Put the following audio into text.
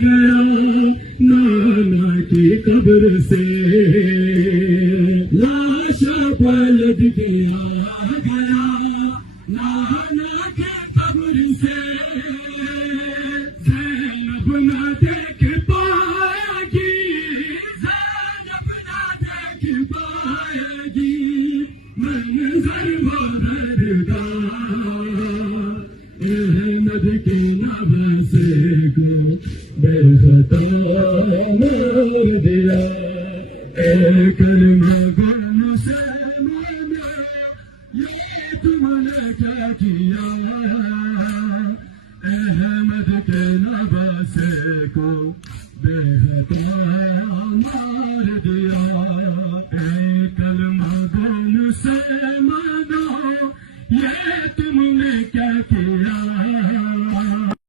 گیا نانا کی قبر سے، لاش پلٹ دیا گیا نانا کی قبر سے، زینب نہ دیکھ پائے گی، زینب نہ دیکھ پائے گی منظر وہ مردان، احمد کی نواز کو بے خطا مار دیا، اے کلمہ